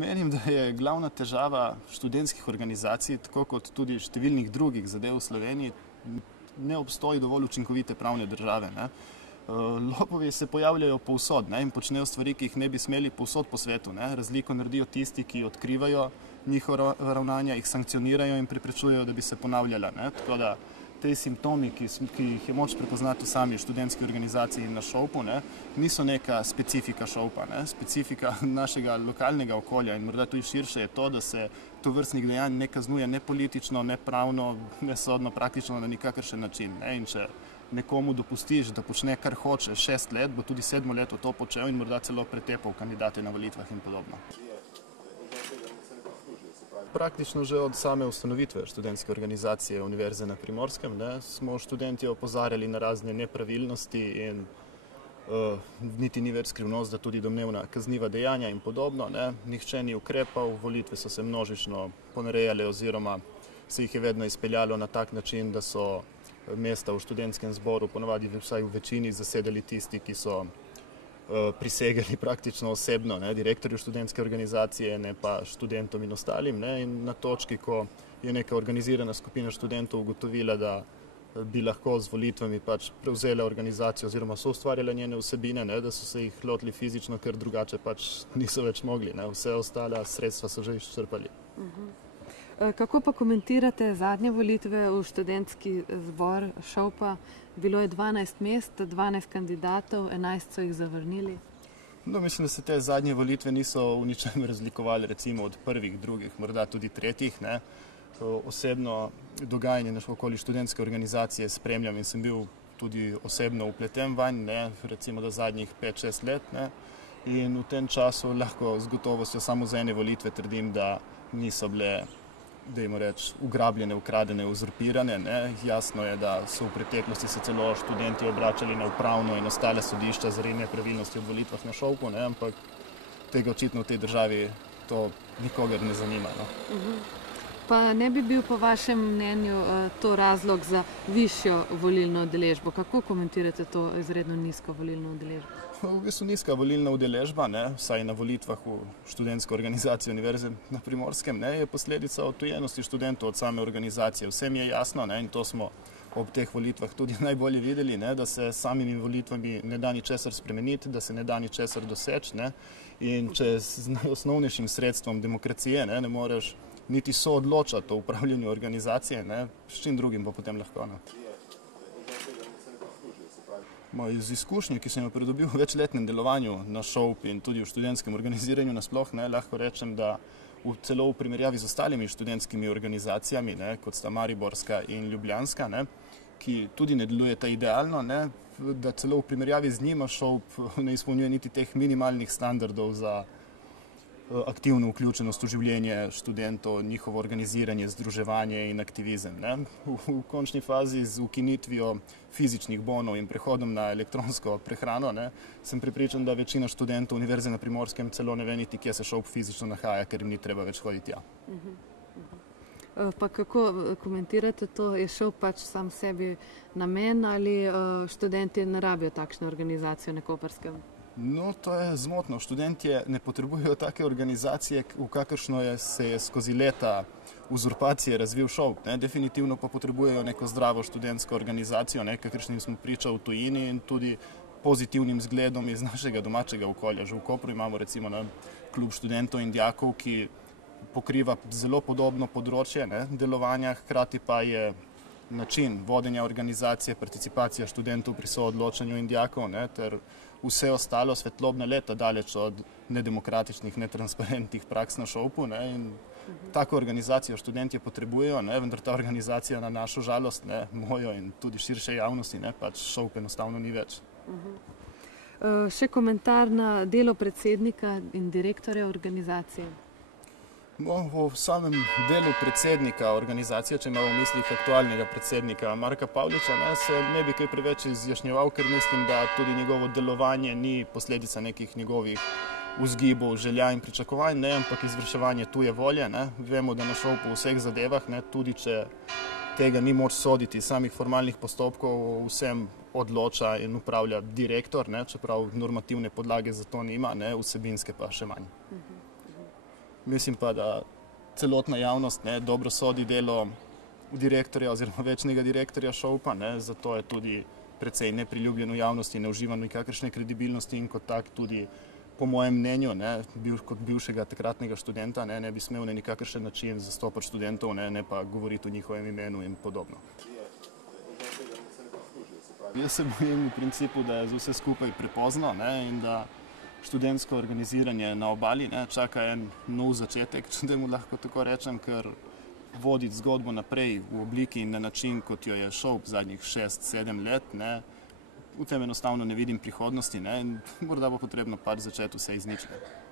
Menim, da je glavna težava študentskih organizacij, tako kot tudi številnih drugih zadev v Sloveniji, ne obstoji dovolj učinkovite pravne države. Lopovi se pojavljajo povsod in počnejo stvari, ki jih ne bi smeli povsod po svetu. Razliko naredijo tisti, ki odkrivajo njihova ravnanja, jih sankcionirajo in preprečujejo, da bi se ponavljala. Tako da te simptomi, ki jih je moč prepoznati v sami študentski organizaciji na ŠOUP-u, niso neka specifika ŠOUP-a. Specifika našega lokalnega okolja in morda tudi širše je to, da se tovrstnih dejanj ne kaznuje ne politično, ne pravno, ne sodno, praktično na nikakršen način. In če nekomu dopustiš, da počne kar hoče 6 let, bo tudi 7 leto to počel in morda celo pretepal kandidate na volitvah in podobno. Praktično že od same ustanovitve študentske organizacije Univerze na Primorskem smo študenti opozarjali na razne nepravilnosti in niti ni več skrivnost, da tudi domnevna kazniva dejanja in podobno. Nihče ni ukrepal, volitve so se množično ponarejale oziroma se jih je vedno izpeljalo na tak način, da so mesta v študentskem zboru ponovadi vsaj v večini zasedali tisti, ki so prisegali praktično osebno, direktorju študentske organizacije, ne pa študentom in ostalim. In na točki, ko je neka organizirana skupina študentov ugotovila, da bi lahko z volitvami pač prevzela organizacijo oziroma so ustvarjale njene vsebine, da so se jih lotili fizično, ker drugače pač niso več mogli. Vse ostala sredstva so že izčrpali. Kako pa komentirate zadnje volitve v študentski zbor ŠOUP-a? Bilo je 12 mest, 12 kandidatov, 11 so jih zavrnili. Mislim, da se te zadnje volitve niso v ničem razlikovali recimo od prvih, drugih, morda tudi tretjih. Osebno dogajanje okoli študentske organizacije spremljam in sem bil tudi osebno vpleten vanj, recimo da zadnjih 5-6 let. In v tem času lahko z gotovostjo samo za ene volitve trdim, da niso bile, dajmo reči, ugrabljene, ukradene, uzurpirane. Jasno je, da so v preteklosti se celo študenti obračali na upravno in ostale sodišča zaradi nepravilnosti ob volitvah na ŠOUP-u, ampak tega očitno v tej državi to nikogar ne zanima. Pa ne bi bil po vašem mnenju to razlog za višjo volilno udeležbo? Kako komentirate to izredno nizko volilno udeležbo? V bistvu nizka volilna udeležba, vsaj na volitvah v študentsko organizacijo Univerze na Primorskem, je posledica odtujenosti študentov od same organizacije. Vsem je jasno, in to smo ob teh volitvah tudi najbolje videli, da se samimi volitvami ne da ničesar spremeniti, da se ne da ničesar doseči. In če z najosnovnejšim sredstvom demokracije ne moreš niti soodločati o upravljanju organizacije, s čim drugim bo potem lahko. Iz izkušnje, ki sem jo pridobil v večletnem delovanju na ŠOUP in tudi v študentskem organiziranju nasploh, lahko rečem, da celo v primerjavi z ostalimi študentskimi organizacijami, kot sta mariborska in ljubljanska, ki tudi ne delujeta idealno, da celo v primerjavi z njima ŠOUP ne izpolnjuje niti teh minimalnih standardov za aktivno vključenost v življenje študentov, njihovo organiziranje, združevanje in aktivizem. V končni fazi z ukinitvijo fizičnih bonov in prehodom na elektronsko prehrano sem prepričan, da večina študentov Univerze na Primorskem celo ne ve niti, kje se ŠOUP fizično nahaja, ker jim ni treba več hoditi tja. Pa kako komentirate to? Je ŠOUP pač sam sebi namen ali študenti ne rabijo takšne organizacije na Koperskem? To je zmotno. Študentje ne potrebujejo take organizacije, v kakršno se je skozi leta uzurpacije razvil ŠOUP. Definitivno pa potrebujejo neko zdravo študentsko organizacijo, kakršnim smo priča v tujini in tudi pozitivnim zgledom iz našega domačega okolja. Že v Kopru imamo recimo klub študentov in dijakov, ki pokriva zelo podobno področje delovanja, hkrati pa je način vodenja organizacije, participacija študentov pri soodločanju in dijakov ter vse ostalo svetlobna leta daleč od nedemokratičnih, netransparentnih praks na ŠOUP-u. Tako organizacijo študentje potrebujejo, vendar ta organizacija na našo žalost, mojo in tudi širše javnosti, pač ŠOUP enostavno ni več. Še komentar na delo predsednika in direktorja organizacije? V samem delu predsednika organizacije, če imamo v mislih aktualnega predsednika Marka Pavliča, se ne bi kaj preveč izjašnjeval, ker mislim, da tudi njegovo delovanje ni posledica nekih njegovih vzgibov, želja in pričakovanj, ampak izvrševanje tuje volje. Vemo, da na ŠOUP v vseh zadevah, tudi če tega ni moč soditi samih formalnih postopkov, vsem odloča in upravlja direktor, čeprav normativne podlage za to nima, vsebinske pa še manj. Mislim pa, da celotna javnost dobro sodi delo direktorja oziroma večnega direktorja Šoupa, zato je tudi precej nepriljubljen v javnosti, ne uživa nikakršne kredibilnosti in kot tak tudi, po mojem mnenju, kot bivšega takratnega študenta, ne bi smel na nikakršen način zastopati študentov, ne pa govoriti o njihovem imenu in podobno. Jaz se bojim v principu, da je za vse skupaj prepozno in da študentsko organiziranje na Obali čaka en nov začetek, če temu lahko tako rečem, ker voditi zgodbo naprej v obliki in na način, kot jo je Šoup zadnjih 6-7 let, v tem enostavno ne vidim prihodnosti in morda bo potrebno začeti vse iz ničega.